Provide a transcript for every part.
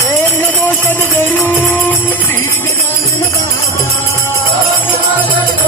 Thank you.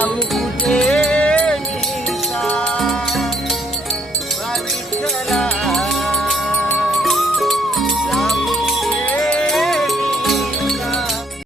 maluco.